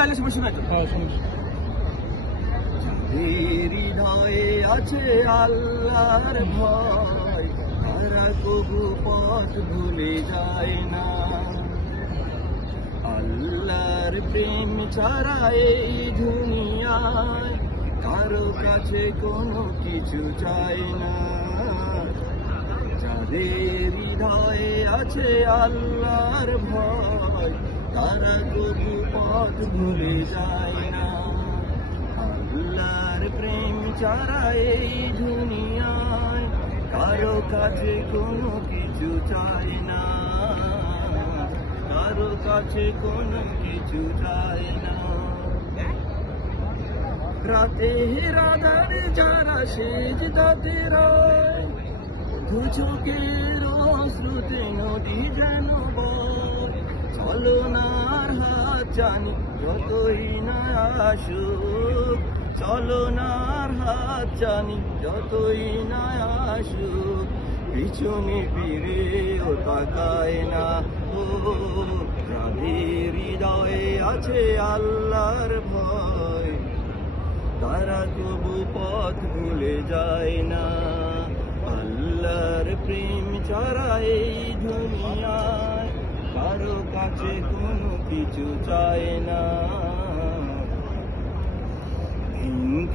লাইলে সে বসে পাইতো। হৃদয়ে আছে আল্লাহর ভয়, তারা কবু পথ ভুলে যায় না। আল্লাহর প্রেম ছাড়া এই দুনিয়ায় কারো কাছে কোনো কিছু চায় না। যাদের হৃদয়ে আছে আল্লাহর ভয়, তারা কবু পথ ভুলে যায় না। আল্লাহর প্রেম ছাড়া এই দুনিয়ায় কারো কাছে কোনো কিছু চায় না, কারো কাছে কোনো কিছু চায় না। রাতে রাধার যারা সেজদাতে রয়, দু চোখের অশ্রুতে নদী যেন বয়। চলনার হাত জানি যতই না আসুক, চলনার হাত জানি যতই না আসুক, পিছনে ফিরেও তাকায় না। ও যাদের হৃদয়ে আছে আল্লাহর ভয়, তারা তবু পথ ভুলে যায় না। আল্লাহর প্রেম ছাড়া এই দুনিয়ায় কারো কাছে কোনো কিছু চায় না।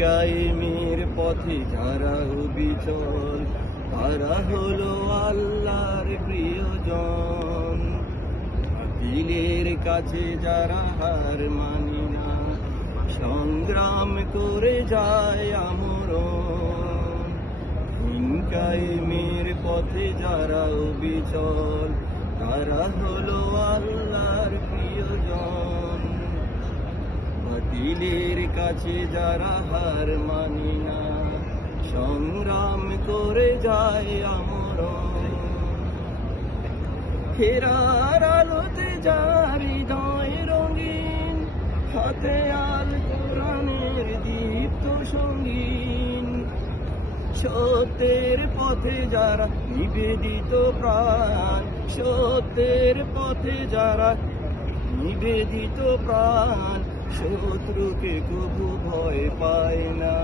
কায়েমের পথে যারা অবিচল, তারা হলো আল্লাহর প্রিয়জন। দিলের কাছে যারা হার মানি না, সংগ্রাম করে যায় আমরণ। কায়েমের পথে যারা অবিচল, তারা হলো আল্লাহর প্রিয়জন। দিলের কাছে যারা হার মানি না, সংগ্রাম করে যায় আমরণ। ফেরার আলোতে যার হৃদয় রঙিন, হাতে আল কোরআনের দীপ্ত সঙ্গীন। সত্যের পথে যারা নিবেদিত প্রাণ, সত্যের পথে যারা নিবেদিত প্রাণ, শত্রুকে কবু ভয় পায় না।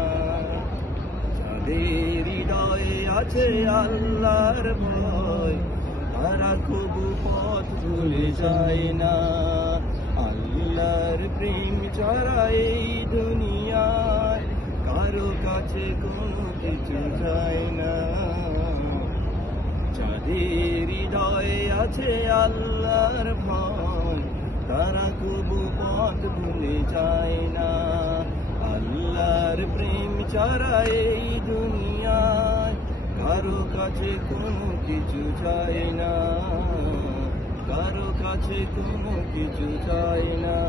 যাদের হৃদয়ে আছে আল্লাহর ভয়, তারা কবু পথ ভুলে যায় না। আল্লাহর প্রেম ছাড়া এই দুনিয়ায় কারো কাছে কোনো কিছু যায় না। যাদের হৃদয়ে আছে আল্লাহর ভয়, তারা কবু পথ ভুলে যায় না। আল্লাহর প্রেম ছাড়া এই দুনিয়ায় কারো কাছে কোনো কিছু চায় না, কারো কাছে কোনো কিছু চায় না।